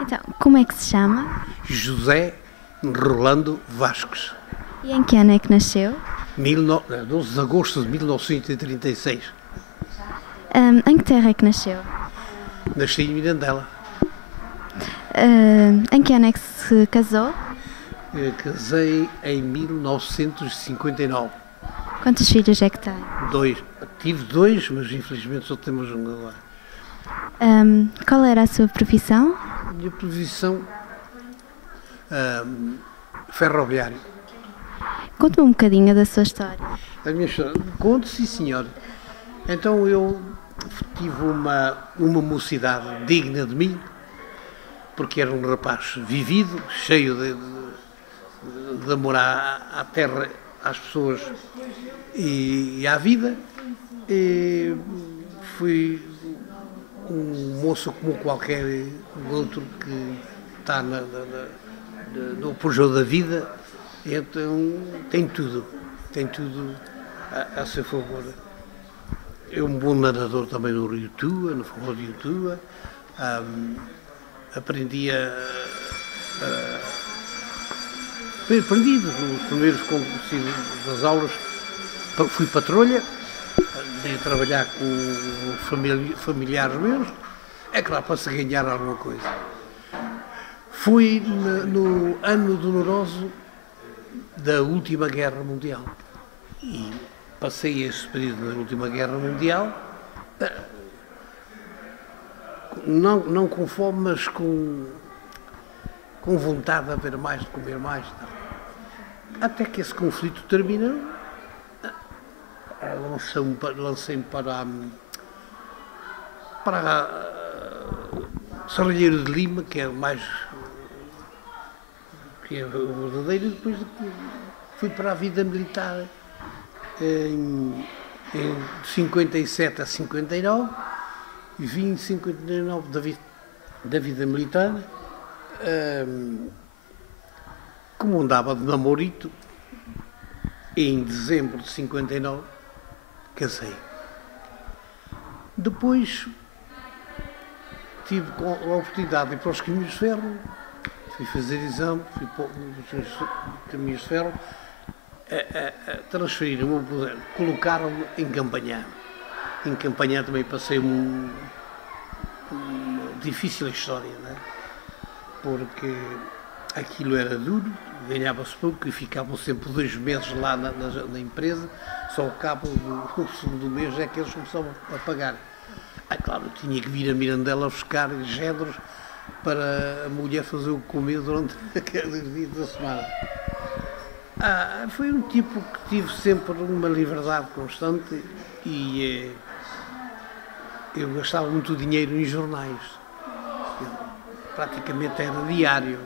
Então, como é que se chama? José Rolando Vasques, E em que ano é que nasceu? 12 de agosto de 1936. Em que terra é que nasceu? Nasci em Mirandela. Em que ano é que se casou? Casei em 1959. Quantos filhos é que tem? Dois. Tive dois, mas infelizmente só temos um agora. Qual era a sua profissão? A minha profissão, ferroviário. Conte-me um bocadinho da sua história. A minha história, conto, sim senhor. Então eu tive uma mocidade digna de mim, porque era um rapaz vivido, cheio de amor à terra, às pessoas e à vida. E fui um moço como qualquer outro que está no apogeu da vida, então tem tudo a seu favor. É um bom nadador também no Rio Tua, no Forró de Tua. Aprendi nos primeiros das aulas, fui patrulha, andei a trabalhar com familiares meus, é claro, para se ganhar alguma coisa. Fui no ano doloroso da última Guerra Mundial e passei esse período da última Guerra Mundial, não com fome, mas com vontade de haver mais, de comer mais. Até que esse conflito terminou, lancei-me para Serralheiro de Lima, que é o verdadeiro, e depois fui para a vida militar em 57 a 59, e vim em 59 da vida militar. Como andava de namorito, em dezembro de 59 casei. Depois tive a oportunidade de ir para os caminhos de ferro, fui fazer exame, fui para os caminhos de ferro, transferiram-me, colocaram-me em Campanhã. Em Campanhã também passei uma difícil história, não é? Porque aquilo era duro, ganhava-se pouco e ficavam sempre 2 meses lá na empresa, só ao cabo do segundo mês é que eles começavam a pagar. Claro, eu tinha que vir a Mirandela buscar géneros para a mulher fazer o comer durante aqueles dias da semana. Foi um tipo que tive sempre uma liberdade constante e eu gastava muito dinheiro em jornais. Praticamente era diário,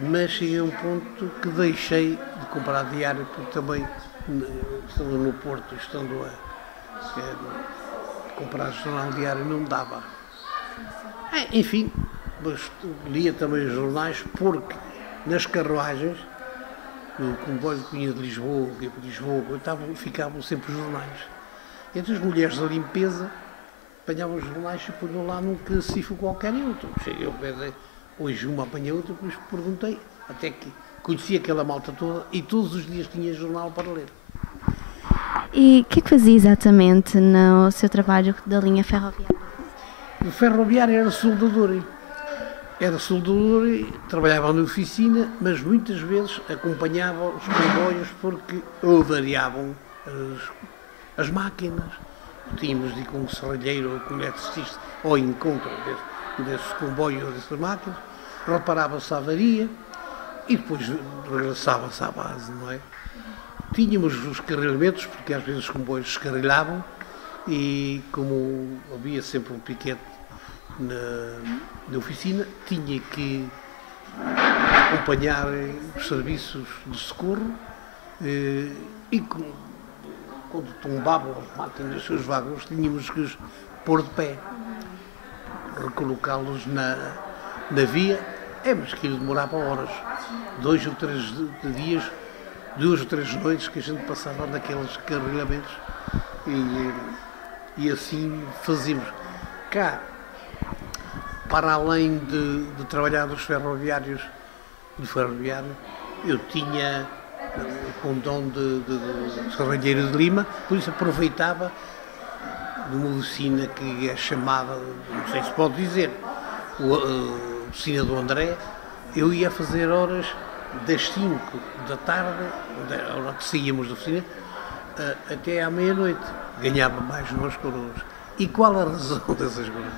mas cheguei a um ponto que deixei de comprar diário, porque também, estando no Porto, estando a comprar jornal diário, não dava. Enfim, mas lia também os jornais, porque nas carruagens, no comboio que vinha de Lisboa, ficavam sempre os jornais. Entre as mulheres da limpeza, apanhavam os jornais e punham lá num cacifo qualquer e outro. Cheguei ao pé hoje uma apanhei outra, depois perguntei, até que conhecia aquela malta toda e todos os dias tinha jornal para ler. E o que é que fazia exatamente no seu trabalho da linha ferroviária? O ferroviário era soldador. Trabalhava na oficina, mas muitas vezes acompanhava os comboios porque variavam as máquinas. Tínhamos de ir com um serralheiro ou com um eletricista ao encontro desse comboio ou dessas máquinas, reparava-se a avaria e depois regressava-se à base, não é? Tínhamos os carrilhamentos, porque às vezes os comboios descarrilhavam e como havia sempre um piquete na oficina, tinha que acompanhar os serviços de socorro e quando tombavam as máquinas dos seus vagões, tínhamos que os pôr de pé, recolocá-los na via, mas aquilo demorava horas, 2 ou 3 dias, 2 ou 3 noites que a gente passava naqueles carrilhamentos e assim fazíamos. Cá, para além de trabalhar nos ferroviários, do ferroviário, eu tinha o condão de Serralheiro de Lima, por isso aproveitava de uma oficina que é chamada, não sei se pode dizer, a oficina do André. Eu ia fazer horas das 5 da tarde, a hora que saíamos da oficina, até à meia-noite. Ganhava mais umas coroas. E qual a razão dessas coroas?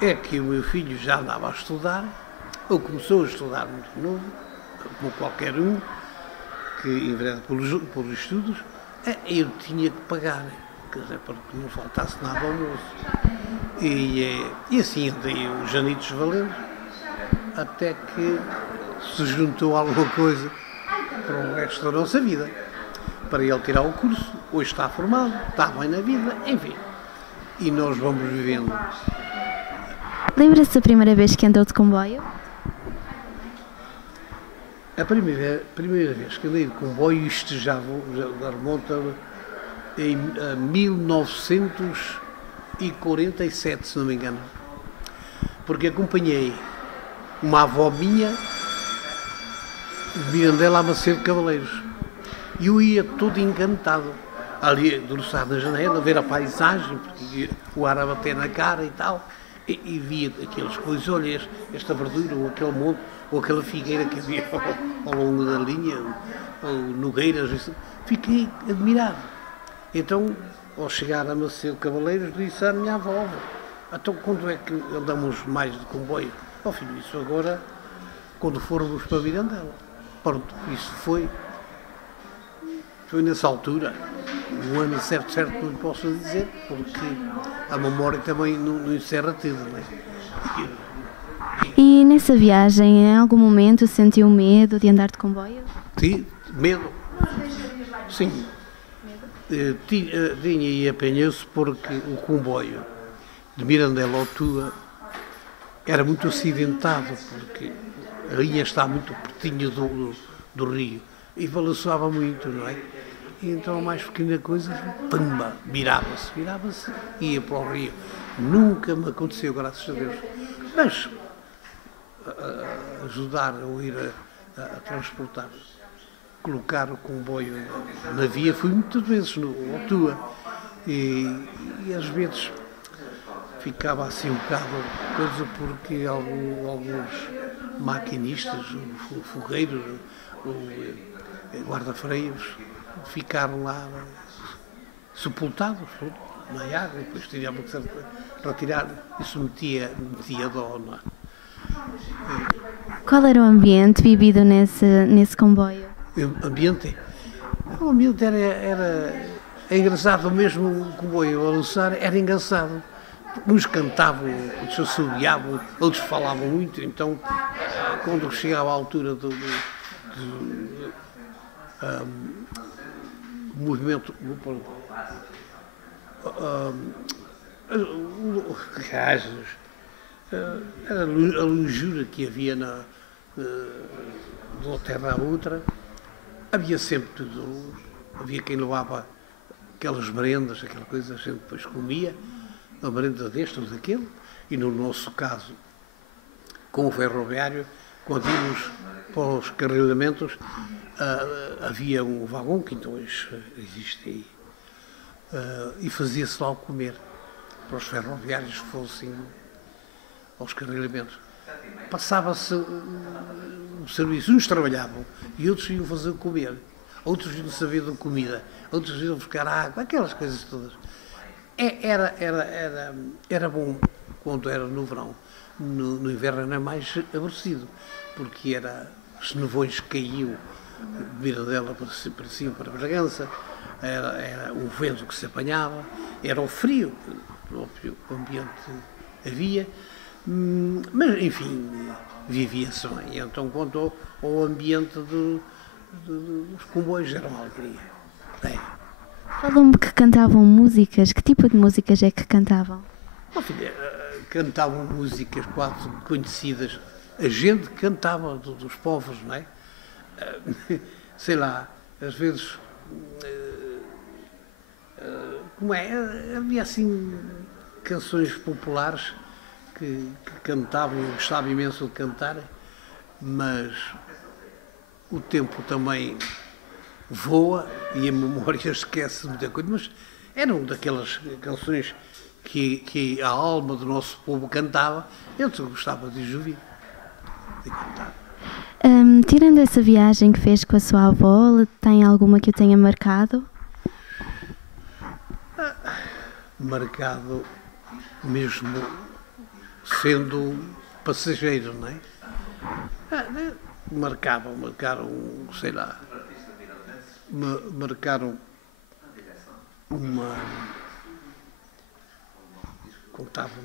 É que o meu filho já andava a estudar, ou começou a estudar muito novo, como qualquer um, que envereda pelos estudos, eu tinha que pagar, quer dizer, para que não faltasse nada ao almoço. E assim andei os anitos valendo, até que se juntou alguma coisa para o resto da nossa vida. Para ele tirar o curso, hoje está formado, está bem na vida, enfim. E nós vamos vivendo. Lembra-se da primeira vez que andou de comboio? A primeira vez que andei de comboio, isto já remonta a 1947, se não me engano. Porque acompanhei uma avó minha de Mirandela a Macedo de Cavaleiros. E eu ia todo encantado, ali debruçado na janela, a ver a paisagem, porque o ar a bater na cara e tal, e via aqueles coisas, olha, esta verdura, ou aquele monte, ou aquela figueira que havia ao longo da linha, ou nogueiras, fiquei admirado. Então, ao chegar a Macedo de Cavaleiros, disse à minha avó, então quando é que andamos mais de comboio? Ó filho, isso agora, quando formos para Mirandela. Pronto, isso foi nessa altura, um ano certo não lhe posso dizer, porque a memória também não encerra tudo, não é? E nessa viagem, em algum momento sentiu medo de andar de comboio? Sim, medo. Sim. Tinha e apanhou-se porque o comboio de Mirandela ao Tua era muito acidentado, porque a linha está muito pertinho do rio e balançava muito, não é? E então a mais pequena coisa, pamba, virava-se e ia para o rio. Nunca me aconteceu, graças a Deus. Mas ajudar ou ir a transportar, colocar o comboio na via, fui muitas vezes no Tua e às vezes ficava assim um bocado coisa porque alguns maquinistas, fogueiros, guarda-freios, ficaram lá sepultados na água, e depois tínhamos que retirar, isso metia dó, não é? Qual era o ambiente vivido nesse comboio? O ambiente era engraçado mesmo, o comboio a lançar era engraçado. Uns cantavam, outros assobiavam, outros falavam muito, então quando chegava à altura do movimento, era a longura que havia de uma terra à outra, havia sempre tudo, havia quem levava aquelas merendas, aquela coisa, a gente depois comia, a merenda deste ou daquele, e no nosso caso, com o ferroviário, quando íamos para os carrilhamentos, havia um vagão que então hoje existe aí, e fazia-se lá o comer, para os ferroviários que fossem aos carrilhamentos. Passava-se o serviço, uns trabalhavam e outros iam fazer o comer, outros iam saber da comida, outros iam buscar água, aquelas coisas todas. Era bom quando era no verão. No inverno era mais aborrecido, porque os nevões que caíam de Mirandela para cima, para Bragança, era o vento que se apanhava, era o frio, o ambiente havia, mas enfim, vivia-se bem. Então, quanto ao ambiente dos comboios, era uma alegria. Falou-me que cantavam músicas. Que tipo de músicas é que cantavam? Filha, cantavam músicas quase conhecidas. A gente cantava dos povos, não é? Sei lá, às vezes, como é? Havia assim canções populares que cantavam, eu gostava imenso de cantar, mas o tempo também voa e a memória esquece muita coisa, mas eram daquelas canções que a alma do nosso povo cantava, eu gostava de ouvir, de cantar. Tirando essa viagem que fez com a sua avó, tem alguma que o tenha marcado? Marcado mesmo sendo passageiro, não é? Marcaram, sei lá, marcaram uma, contavam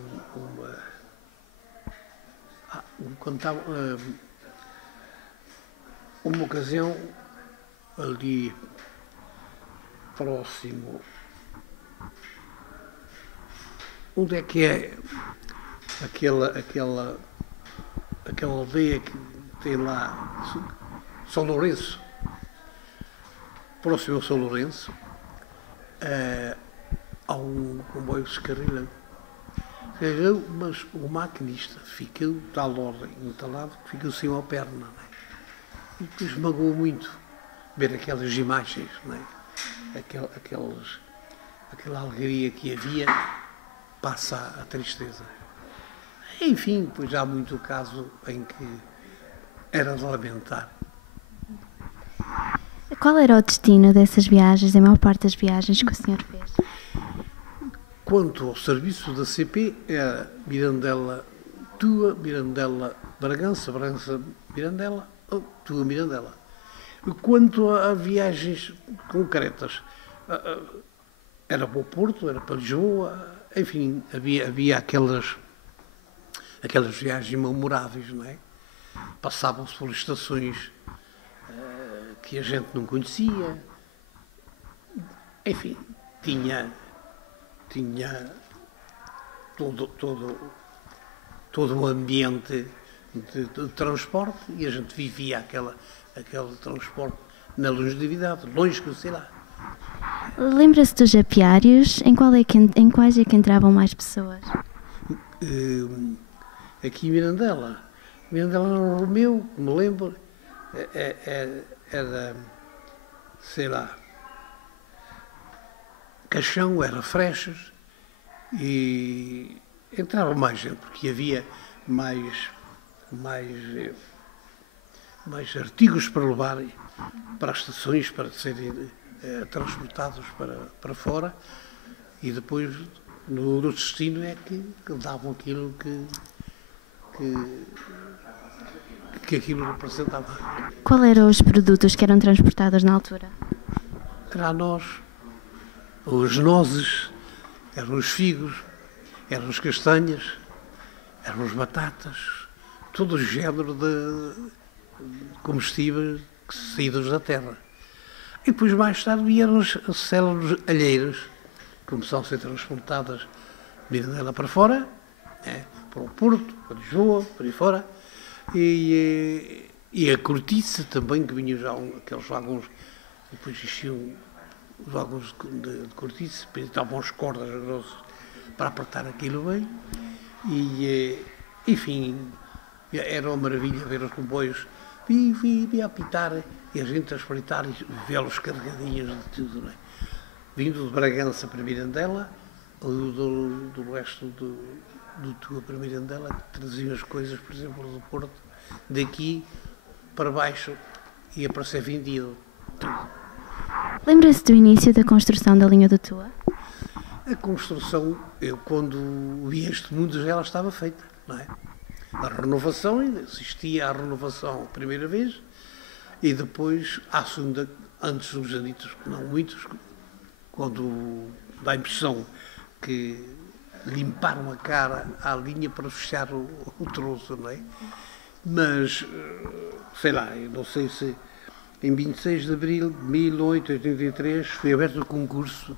uma ocasião ali próximo, onde é que é aquela aldeia que tem lá, São Lourenço, próximo ao São Lourenço, há um comboio descarrilhado. Mas o maquinista ficou de tal ordem entalado que ficou sem uma perna, não é? E depois magoou muito ver aquelas imagens, não é? Aquela alegria que havia passa a tristeza. Enfim, pois há muito caso em que era de lamentar. Qual era o destino dessas viagens, a maior parte das viagens que o senhor fez? Quanto ao serviço da CP, era Mirandela, Tua, Mirandela, Bragança, Bragança, Mirandela, Tua, Mirandela. Quanto a viagens concretas, era para o Porto, era para Lisboa, enfim, havia aquelas viagens memoráveis, não é? Passavam-se por estações que a gente não conhecia, enfim, tinha todo o ambiente de transporte e a gente vivia aquele transporte na longevidade, longe que sei lá. Lembra-se dos apiários? Em quais é que entravam mais pessoas? Aqui em Mirandela era um Romeu, me lembro, era, sei lá, Caixão, era Frechas, e entrava mais gente, porque havia mais artigos para levar para as estações, para serem transportados para fora, e depois no destino é que davam aquilo que aquilo representava. Qual eram os produtos que eram transportados na altura? Era a noz, as nozes, eram os figos, eram as castanhas, eram as batatas, todo o género de comestíveis saídos da terra. E depois mais tarde vieram as células alheiras, que começaram a ser transportadas de Mirandela para fora, para o Porto, para Lisboa, para aí fora, e a cortiça também, que vinham já aqueles vagões, depois existiam os vagões de cortiça, depois estavam as cordas grossas para apertar aquilo bem, e enfim, era uma maravilha ver os comboios a apitar e a gente a espreitar e vê-los carregadinhos de tudo, não é? Vindo de Bragança para Mirandela, ou do resto do Tua para Mirandela, que traziam as coisas, por exemplo, do Porto, daqui para baixo, ia para ser vendido. Tudo. Lembra-se do início da construção da linha do Tua? A construção, eu quando vi este mundo já ela estava feita, não é? A renovação, assistia à renovação a primeira vez, e depois à segunda, antes dos anitos, não muitos, quando dá a impressão que limparam a cara à linha para fechar o troço, não é? Mas, sei lá, eu não sei se em 26 de abril de 1883 foi aberto o concurso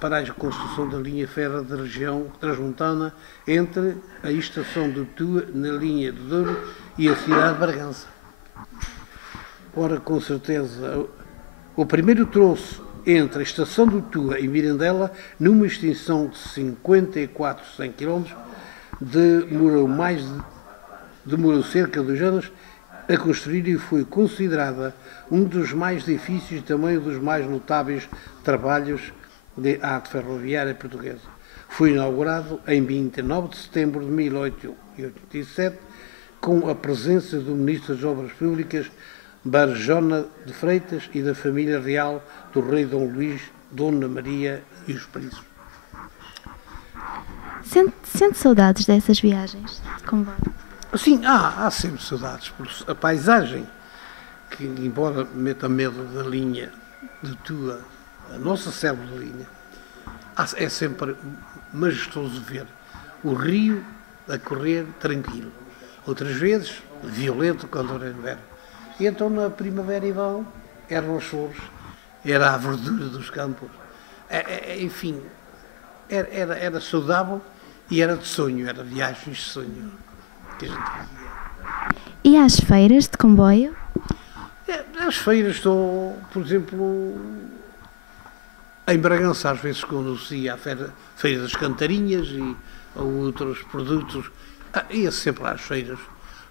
para a construção da linha férrea da região transmontana entre a estação de Tua, na linha de Douro, e a cidade de Bragança. Ora, com certeza, o primeiro troço entre a estação de Tua e Mirandela, numa extensão de 54 100 km, demorou cerca de 2 anos a construir e foi considerada um dos mais difíceis e também um dos mais notáveis trabalhos de arte ferroviária portuguesa. Foi inaugurado em 29 de setembro de 1887, com a presença do Ministro das Obras Públicas, Barjona de Freitas, e da família real do rei Dom Luís, Dona Maria e os príncipes. Sente saudades dessas viagens de comboio? Sim, há sempre saudades, por a paisagem, que embora meta medo da linha de Tua, a nossa célebre linha, é sempre majestoso ver o rio a correr tranquilo. Outras vezes, violento quando era inverno. E então na primavera e verão eram as flores, era a verdura dos campos. Enfim, era saudável e era de sonho, era viagens de sonho que a gente fazia. E às feiras de comboio? As feiras estou, por exemplo, em Bragança, às vezes conducia a feira das Cantarinhas e outros produtos. Ia sempre às feiras,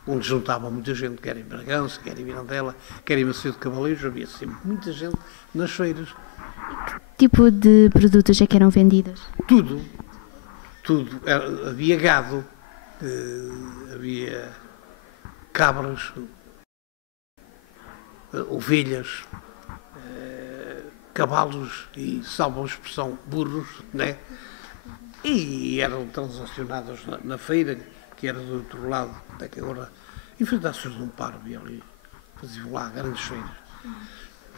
onde juntava muita gente, quer em Bragança, quer em Mirandela, quer em Macedo de Cavaleiros, havia sempre muita gente nas feiras. Que tipo de produtos é que eram vendidos? Tudo. Havia gado, havia cabras, ovelhas, cavalos e, salvo a expressão, burros, né? E eram transacionados na feira, que era do outro lado, até que agora, em frente à Senhora de um Parvo, ali, faziam lá grandes feiras.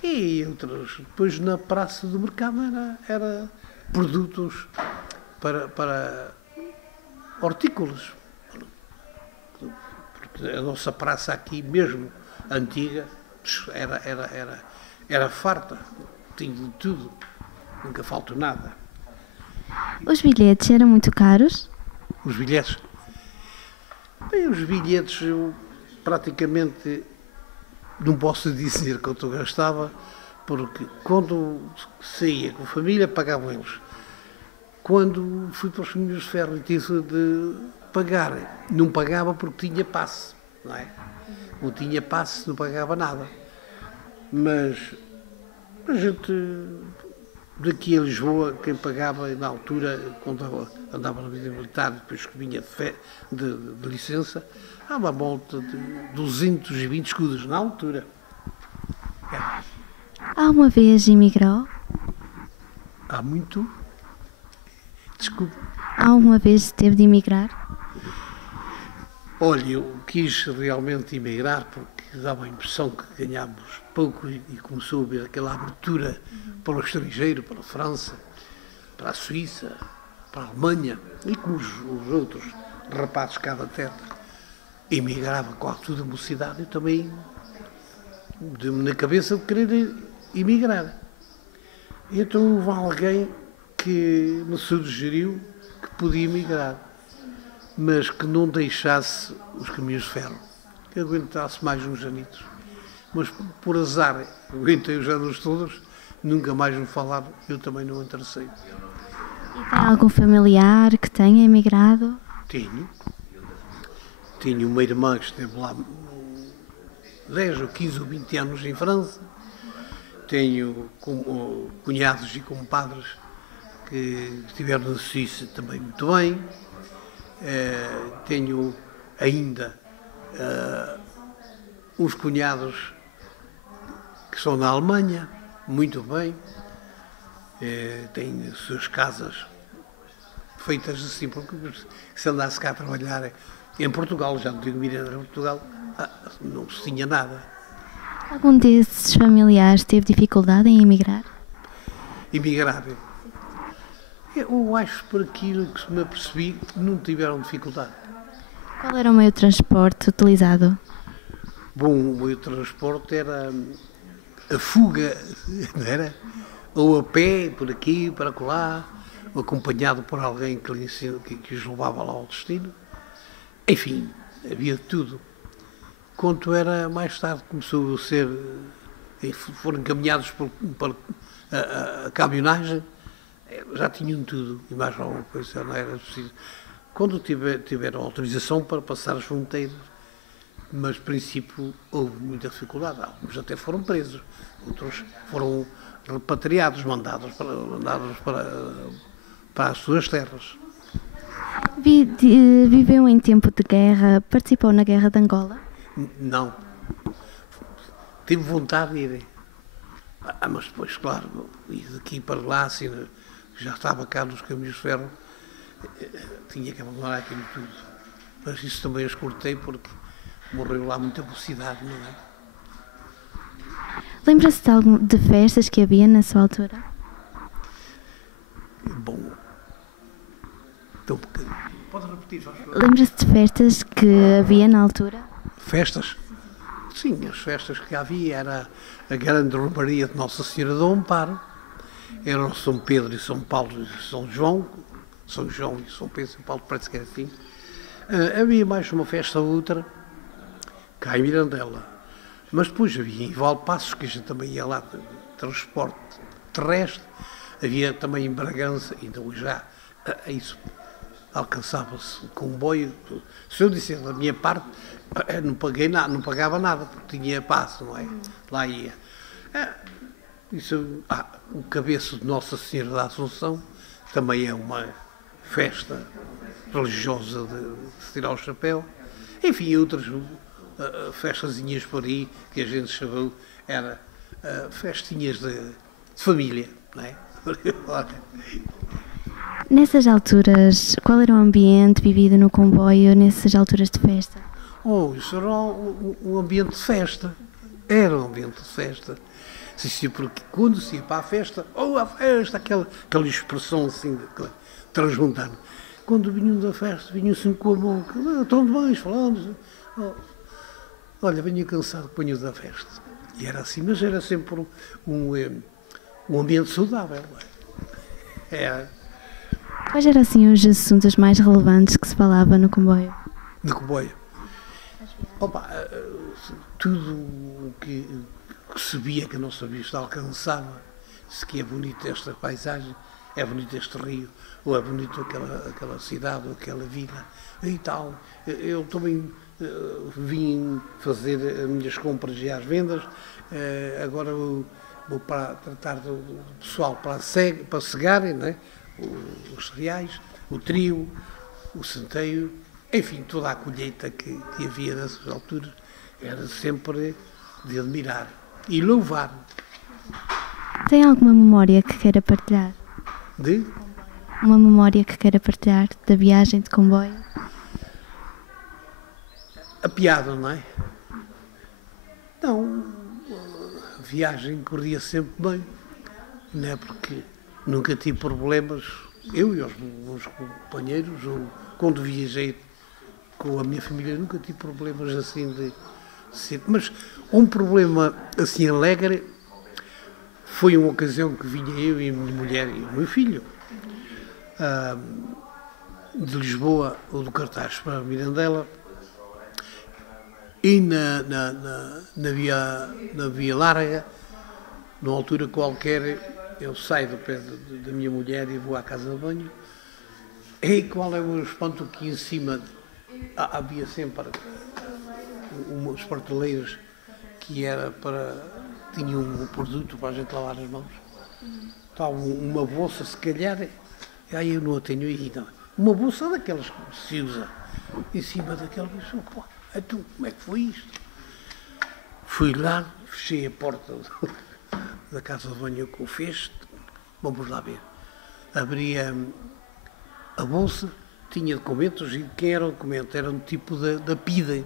E outras, depois na praça do mercado era produtos para hortícolas. Porque a nossa praça aqui, mesmo antiga, era farta, tinha de tudo, nunca faltou nada. Os bilhetes eram muito caros? Os bilhetes? Bem, os bilhetes eu praticamente não posso dizer quanto eu gastava, porque quando saía com a família pagavam eles. Quando fui para os caminhos de ferro e tive de pagar, não pagava porque tinha passe, não é? Não tinha passe, não pagava nada. Mas a gente, daqui a Lisboa, quem pagava na altura, quando andava na vida militar, depois que vinha de licença, há uma volta de 220 escudos na altura. Alguma vez emigrou? Há muito. Desculpe. Alguma vez teve de emigrar? Olha, eu quis realmente emigrar porque dava a impressão que ganhámos pouco e começou a haver aquela abertura para o estrangeiro, para a França, para a Suíça, para a Alemanha, e como os outros rapazes cá da terra emigravam com toda a mocidade, eu também deu-me na cabeça de querer emigrar. E então houve alguém que me sugeriu que podia emigrar, mas que não deixasse os caminhos de ferro, que aguentasse mais uns anitos. Mas por azar, aguentei os anos todos, nunca mais me falaram, eu também não interessei. E tem algum familiar que tenha emigrado? Tinha uma irmã que esteve lá 10 ou 15 ou 20 anos em França. Tenho cunhados e compadres que estiveram na Suíça também muito bem. Tenho ainda uns cunhados que são na Alemanha, muito bem. Têm as suas casas feitas assim, porque se andasse cá a trabalhar em Portugal, já não digo ir a Portugal, não se tinha nada. Algum desses familiares teve dificuldade em emigrar? Emigrar? Eu acho, por aquilo que me apercebi, que não tiveram dificuldade. Qual era o meio de transporte utilizado? Bom, o meio de transporte era a fuga, não era? Ou a pé, por aqui, para colar, ou acompanhado por alguém que os levava lá ao destino. Enfim, havia de tudo. Quanto era mais tarde, começou a ser, foram encaminhados para a caminhonagem, já tinham tudo, e mais alguma coisa, não era preciso. quando tiveram autorização para passar as fronteiras, mas, a princípio, houve muita dificuldade. Alguns até foram presos, outros foram repatriados, mandados para as suas terras. Viveu em tempo de guerra, participou na Guerra de Angola? Não. Tive vontade de ir. Mas depois, claro, ir daqui para lá, assim, já estava cá nos caminhos de ferro, tinha que abandonar aquilo tudo. Mas isso também eu escutei porque morreu lá muita velocidade, não é? Lembra-se de festas que havia na sua altura? Bom, então, pode repetir, faz favor? Lembra-se de festas que havia na altura? Festas? Sim, as festas que havia era a grande romaria de Nossa Senhora do Amparo, era o São Pedro e São Paulo e São João e São Pedro e São Paulo, parece que era assim. Havia mais uma festa ou outra, cá em Mirandela. Mas depois havia em Valpassos, que a gente também ia lá de transporte terrestre, havia também em Bragança, então já isso alcançava-se comboio. Se eu disser da minha parte, não paguei nada, não pagava nada, porque tinha passo, não é? Lá ia. O cabeço de Nossa Senhora da Assunção também é uma festa religiosa de se tirar o chapéu. Enfim, outras festazinhas por aí que a gente chamou, era festinhas de família, não é? Nessas alturas, qual era o ambiente vivido no comboio nessas alturas de festa? Isso era um ambiente de festa. Era um ambiente de festa. Sim, porque quando se ia para a festa, a festa, aquela expressão assim, transmontana. Quando vinham da festa, vinham assim com a mão, estão de bem, falando. Olha, venho cansado que venho da festa. E era assim, mas era sempre um ambiente saudável. Era. Quais eram assim os assuntos mais relevantes que se falava no comboio? No comboio? Tudo o que se via que a nossa vista alcançava, se que é bonita esta paisagem, é bonito este rio, ou é bonito aquela cidade, ou aquela vila, e tal. Eu também vim fazer as minhas compras e as vendas, agora vou para tratar do pessoal para cegarem, não é? Os cereais, o trigo, o centeio, enfim, toda a colheita que havia nessas alturas era sempre de admirar e louvar. Tem alguma memória que queira partilhar? Uma memória que queira partilhar da viagem de comboio? A piada, não é? Não, a viagem corria sempre bem, não é? Porque nunca tive problemas, eu e os meus companheiros, ou quando viajei com a minha família, nunca tive problemas assim de ser. Mas um problema assim alegre foi uma ocasião que vinha eu e a minha mulher e o meu filho de Lisboa ou do Cartaz para Mirandela, e na via larga, numa altura qualquer, eu saio do pé da minha mulher e vou à casa de banho. E qual é o espanto que em cima havia sempre umas prateleiras que era tinha um produto para a gente lavar as mãos. Estava uma bolsa, se calhar, aí eu não a tenho aí, não. Uma bolsa daquelas que se usa, em cima daquela pessoa. Então, como é que foi isto? Fui lá, fechei a porta da casa de banho com o fecho, vamos lá ver. Abri a bolsa, tinha documentos, e quem era o documento? Era um tipo da PIDE,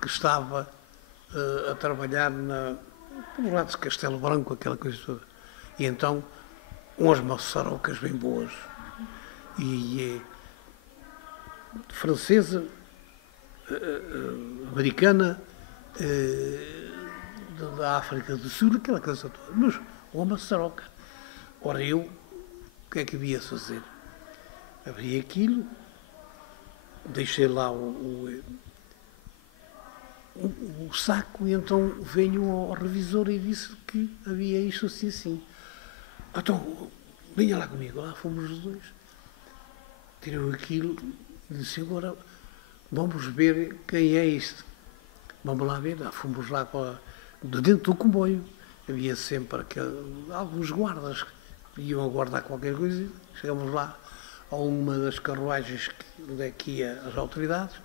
que estava a trabalhar por lá de Castelo Branco, aquela coisa toda. E então, umas maçarocas bem boas, e francesa, americana, da África do Sul, aquela coisa toda. Mas uma maçaroca. Ora, eu, o que é que havia a fazer? Abri aquilo, deixei lá o saco, e então venho ao revisor e disse que havia isto assim. Então, venha lá comigo. Lá fomos os dois. Tirou aquilo, disse, agora vamos ver quem é este. Vamos lá ver, fomos lá de dentro do comboio. Havia sempre alguns guardas que iam a guardar qualquer coisa. Chegamos lá a uma das carruagens onde é que ia as autoridades.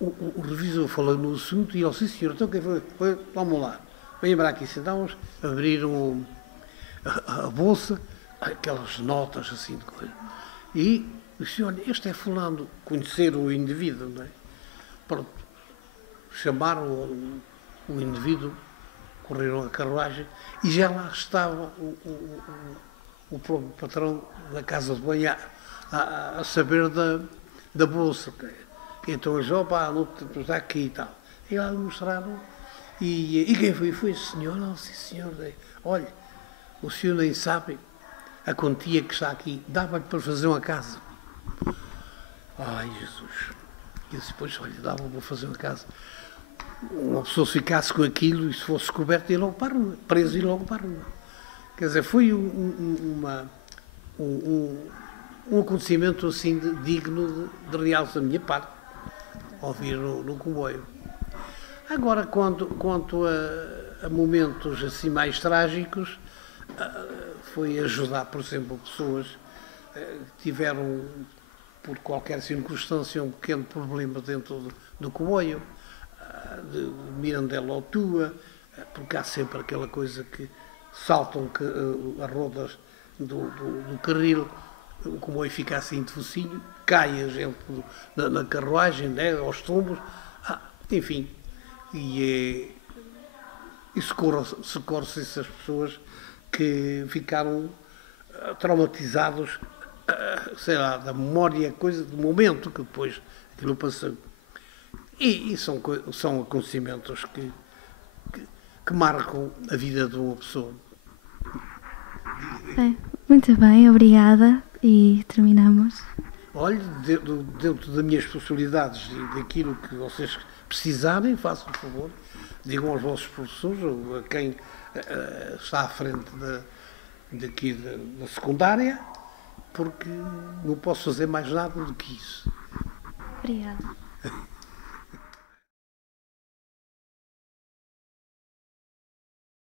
O revisor falou no assunto e ele disse, senhor, então quem foi? Vamos lá, venha para aqui, sentamos, abriram a bolsa, aquelas notas assim de coisa. E disse, olha, este é fulano, conhecer o indivíduo, não é? Pronto, chamaram o indivíduo, correram a carruagem e já lá estava o próprio patrão da casa de banho a saber da bolsa. Então eles, opa, não está aqui e tal. E lá mostraram. E quem foi? Foi o senhor? Não, sim, senhor. Olha, o senhor nem sabe a quantia que está aqui. Dava-lhe para fazer uma casa. Ai, Jesus. E depois, olha, dava-lhe para fazer uma casa. Uma pessoa se ficasse com aquilo e se fosse descoberta, ia logo para a rua. Preso e logo para a rua. Quer dizer, foi um acontecimento assim digno de realce da minha parte, ouvir no comboio. Agora, quanto a momentos assim mais trágicos, foi ajudar, por exemplo, pessoas que tiveram, por qualquer circunstância, um pequeno problema dentro do comboio, de Mirandela ou Tua, porque há sempre aquela coisa que saltam as rodas do carril, o comboio fica assim de focinho, cai a gente na carruagem, né, aos tombos, enfim, e socorre-se essas pessoas que ficaram traumatizados, sei lá, da memória, coisa do momento que depois aquilo passou. E são acontecimentos que marcam a vida de uma pessoa. Muito bem, obrigada. E terminamos. Olhe, dentro das minhas possibilidades e daquilo que vocês precisarem, façam por favor, digam aos vossos professores ou a quem está à frente daqui da secundária, porque não posso fazer mais nada do que isso. Obrigada.